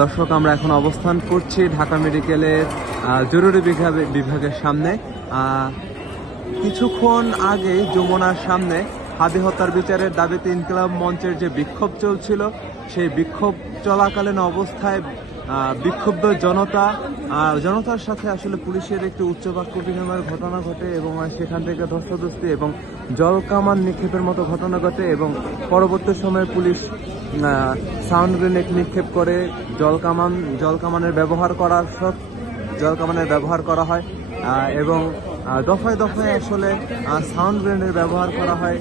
দর্শক, আমরা এখন অবস্থান করছি ঢাকা মেডিকেলের জরুরি বিভাগের সামনে। কিছুক্ষণ আগে যমুনার সামনে হাদি হত্যার বিচারের দাবিতে ইনকিলাব মঞ্চের যে বিক্ষোভ চলছিল, সেই বিক্ষোভ চলাকালীন অবস্থায় বিক্ষুব্ধ জনতার সাথে আসলে পুলিশের একটি উচ্চবাক্য বিনিময়ের ঘটনা ঘটে এবং সেখান থেকে ধস্তাধস্তি এবং জল কামান নিক্ষেপের মতো ঘটনা ঘটে এবং পরবর্তী সময়ে পুলিশ সাউন্ড গ্রেনেড নিক্ষেপ করে জল কামানের ব্যবহার করা হয় এবং দফায় দফায় আসলে সাউন্ড গ্রেনেড ব্যবহার করা হয়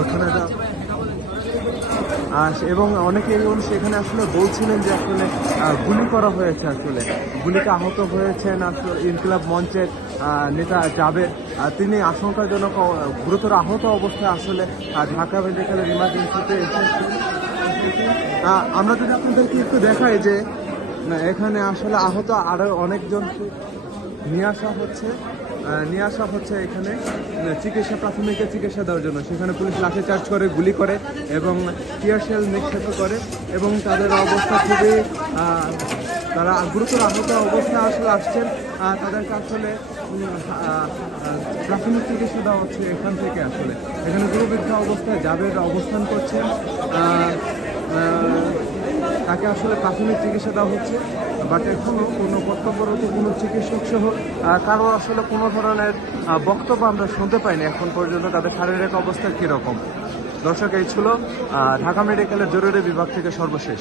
ওখানে এবং অনেকে সেখানে আসলে বলছিলেন যে আসলে গুলি করা হয়েছে, আসলে গুলিতে আহত হয়েছেন আসলে ইনকিলাব মঞ্চের নেতা জাবের। তিনি আশঙ্কাজনক গুরুতর আহত অবস্থায় আসলে ঢাকা মেডিকেলের ইমার্জেন্সিতে এসেছেন। আমরা যদি আপনাদেরকে একটু দেখাই যে এখানে আসলে আহত আরো অনেকজন নিয়ে আসা হচ্ছে এখানে প্রাথমিক চিকিৎসা দেওয়ার জন্য। সেখানে পুলিশ লাঠিচার্জ করে, গুলি করে এবং টিয়ার শেল নিক্ষেপ করে এবং তাদের অবস্থা খুবই তারা গুরুতর আহত অবস্থায় আসলে আসছেন। তাদেরকে আসলে প্রাথমিক চিকিৎসা দেওয়া হচ্ছে এখান থেকে। আসলে এখানে গুরুবিদ্ধ অবস্থায় জাবের অবস্থান করছেন, তাকে আসলে প্রাথমিক চিকিৎসা দেওয়া হচ্ছে। বাট এখনও কোনো কর্তব্যরত কোনো চিকিৎসক সহ কারো আসলে কোনো ধরনের বক্তব্য আমরা শুনতে পাইনি এখন পর্যন্ত তাদের শারীরিক অবস্থা কীরকম। দর্শক, এই ছিল ঢাকা মেডিকেলের জরুরি বিভাগ থেকে সর্বশেষ।